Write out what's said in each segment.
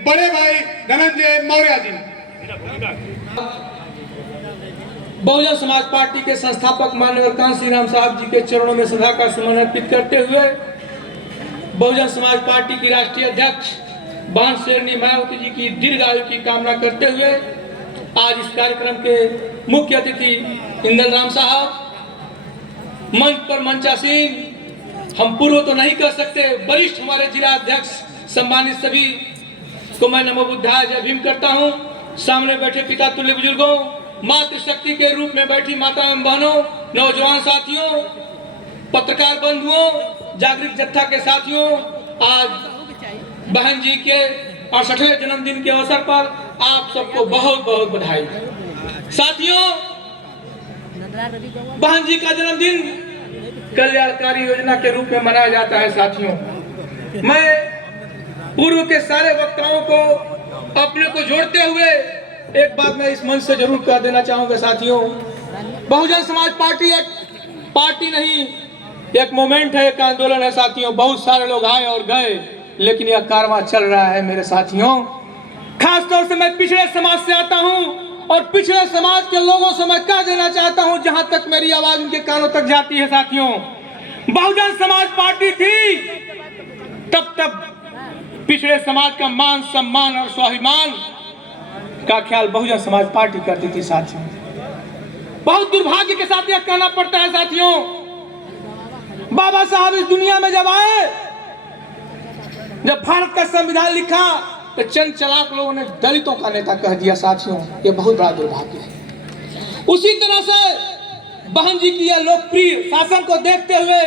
बड़े भाई धनंजय मौर्य जी। बहुजन समाज पार्टी के संस्थापक माननीय कांसी राम साहब जी के चरणों में सदा का सुमन अर्पित करते हुए बहुजन समाज पार्टी की राष्ट्रीय अध्यक्ष बांसुरी मायावती जी की दीर्घायु की कामना करते हुए आज इस कार्यक्रम के मुख्य अतिथि इंदल राम साहब, मंच पर मंचासीन हम पूर्व तो नहीं कर सकते, वरिष्ठ हमारे जिला अध्यक्ष सम्मानित सभी को मैं नमो बुद्धाय जय भीम करता हूं। सामने बैठे पिता तुल्य बुजुर्गों, मातृशक्ति के रूप में बैठी माता एवं बहनों, नौजवान साथियों, पत्रकार बंधुओं, जागृत जत्था के साथियों, आज बहन जी के 68वें जन्मदिन के अवसर पर आप सबको बहुत बहुत बधाई। साथियों, बहन जी का जन्मदिन कल्याणकारी योजना के रूप में मनाया जाता है। साथियों, मैं पूर्व के सारे वक्ताओं को अपने को जोड़ते हुए एक बात मैं इस मंच से जरूर कह देना चाहूंगा। साथियों, बहुजन समाज पार्टी एक पार्टी नहीं, एक मूवमेंट है, एक आंदोलन है। साथियों, बहुत सारे लोग आए और गए, लेकिन यह कारवां चल रहा है। मेरे साथियों, खासतौर से मैं पिछड़े समाज से आता हूं और पिछड़े समाज के लोगों से मैं कह देना चाहता हूं, जहां तक मेरी आवाज उनके कानों तक जाती है। साथियों, बहुजन समाज पार्टी थी तब पिछड़े समाज का मान सम्मान और स्वाभिमान का ख्याल बहुजन समाज पार्टी करती थी। साथियों, बहुत दुर्भाग्य के साथ यह कहना पड़ता है। साथियों, बाबा साहब इस दुनिया में जब आए, जब भारत का संविधान लिखा, तो चंद चालाक लोगों ने दलितों का नेता कह दिया। साथियों, यह बहुत बड़ा दुर्भाग्य है। उसी तरह से बहन जी की यह लोकप्रिय शासन को देखते हुए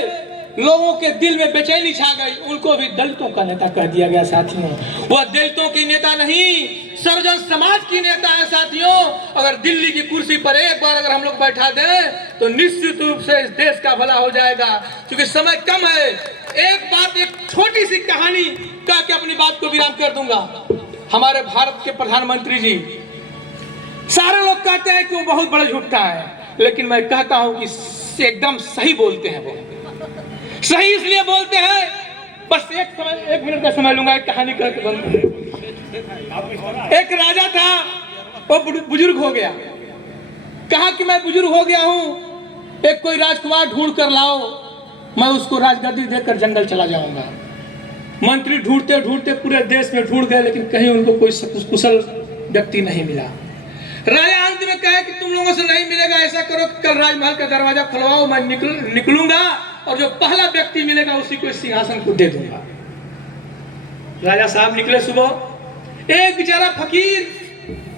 लोगों के दिल में बेचैनी छा गई, उनको भी दलितों का नेता कह दिया गया। साथियों, वह दलितों की नेता नहीं, सर्वजन समाज की नेता है। साथियों, अगर दिल्ली की कुर्सी पर एक बार अगर हम लोग बैठा दें तो निश्चित रूप से इस देश का भला हो जाएगा। क्योंकि समय कम है, एक छोटी सी कहानी कह के अपनी बात को विराम कर दूंगा। हमारे भारत के प्रधानमंत्री जी, सारे लोग कहते हैं कि वो बहुत बड़ा झूठा है, लेकिन मैं कहता हूं कि एकदम सही बोलते हैं। वो सही इसलिए बोलते हैं, बस एक मिनट का समय लूंगा, एक कहानी करके बंद। एक राजा था, वो बुजुर्ग हो गया, कहा कि मैं बुजुर्ग हो गया हूं, एक कोई राजकुमार ढूंढ कर लाओ, मैं उसको राजगद्दी देकर जंगल चला जाऊंगा। मंत्री ढूंढते ढूंढते पूरे देश में ढूंढ गए, लेकिन कहीं उनको कोई कुशल व्यक्ति नहीं मिला। राजा अंत में कहे कि तुम लोगों से नहीं मिलेगा, ऐसा करो कि कल राजमहल का दरवाजा खुलवाओ, मैं निकलूंगा और जो पहला व्यक्ति मिलेगा उसी को सिंहासन को दे दूंगा। राजा साहब निकले सुबह, एक बेचारा फकीर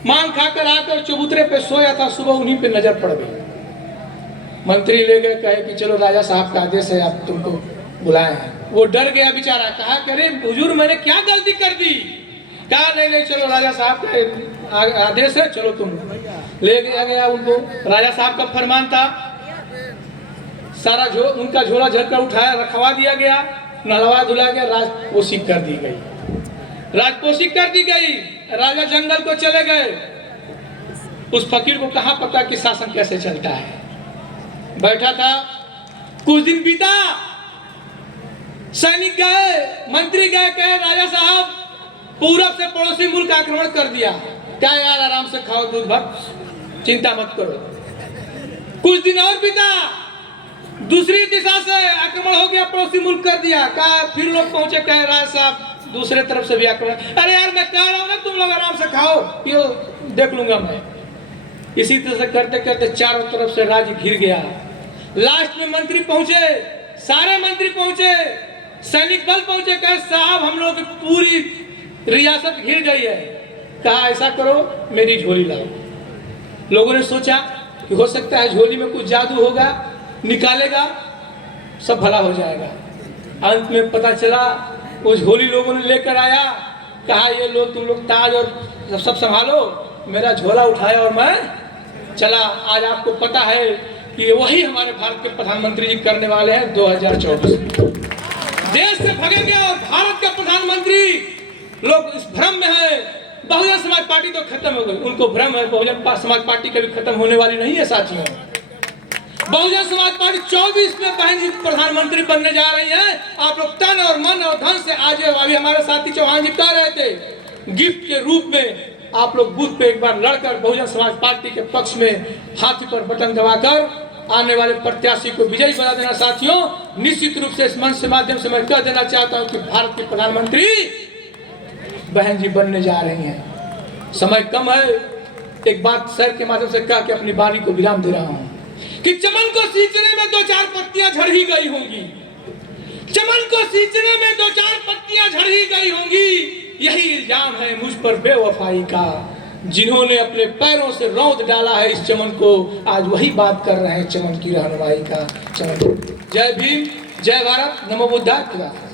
मांग खाकर आकर चबूतरे पे सोया था, सुबह उन्हीं पे नजर पड़ गई। मंत्री ले गए, कहे कि चलो राजा साहब का आदेश है, आप तुमको बुलाए हैं। वो डर गया बेचारा, कहा कि अरे हुजूर, मैंने क्या गलती कर दी? कहा नहीं, चलो राजा साहब का आदेश है, चलो तुम। ले गया उनको, राजा साहब का फरमान था, सारा उनका झोला झटकर उठाया, रखवा दिया गया, नहलवा धुला गया, राजपोशी कर दी गई। राजपोशी कर दी गई, राजा जंगल को चले गए। उस फकीर को कहाँ पता कि शासन कैसे चलता है। बैठा था, कुछ दिन बीता, सैनिक गए, मंत्री गए, कहे राजा साहब पूरब से पड़ोसी मुल्क आक्रमण कर दिया, क्या यार आराम से खाओ दूध भात, चिंता मत करो। कुछ दिन और बीता, दूसरी दिशा से आक्रमण हो गया, पड़ोसी मुल्क कर दिया, कहा फिर लोग पहुंचे, कहे राजा साहब दूसरे तरफ से भी आक्रमण। अरे यार, मैं कह रहा हूं ना, तुम लोग आराम से खाओ पियो, देख लूंगा मैं। इसी तरह से करते करते चारों तरफ से राज्य घिर गया। लास्ट में मंत्री पहुंचे, सारे मंत्री पहुंचे, सैनिक बल पहुंचे, कहे साहब हम लोग पूरी रियासत घिर गई है। कहा ऐसा करो, मेरी झोली लाओ। लोगों ने सोचा कि हो सकता है झोली में कुछ जादू होगा, निकालेगा सब भला हो जाएगा। अंत में पता चला वो झोली लोगों ने लेकर आया, कहा ये लो तुम लोग ताज और सब संभालो, मेरा झोला उठाया और मैं चला। आज आपको पता है कि वही हमारे भारत के प्रधानमंत्री जी करने वाले हैं 2024 में। देश से भगेंगे और भारत का प्रधानमंत्री, लोग इस भ्रम में है बहुजन समाज पार्टी तो खत्म हो गई, उनको भ्रम है बहुजन समाज पार्टी कभी खत्म होने वाली नहीं है। साथियों, बहुजन समाज पार्टी 24 में बहन जी प्रधानमंत्री बनने जा रही है। आप लोग तन और मन और धन से आज अभी हमारे साथी चौहान जी कह रहे थे गिफ्ट के रूप में आप लोग बूथ पे एक बार लड़कर बहुजन समाज पार्टी के पक्ष में हाथी पर बटन दबाकर आने वाले प्रत्याशी को विजयी बना देना। साथियों, निश्चित रूप से इस मंच के माध्यम से मैं कह देना चाहता हूं कि भारत के प्रधानमंत्री बहन जी बनने जा रही हैं। समय कम है, एक बात सर के माध्यम से कह के अपनी बारी को विराम दे रहा हूं कि चमन को सींचने में 2-4 पत्तियां झड़ ही गई होंगी, चमन को सींचने में 2-4 पत्तियां झड़ ही गई होंगी। यही इल्जाम है मुझ पर बेवफाई का, जिन्होंने अपने पैरों से रौंद डाला है इस चमन को, आज वही बात कर रहे हैं चमन की रहनुमाई का। चमन। जय भीम, जय भारत, नमो बुद्धाय।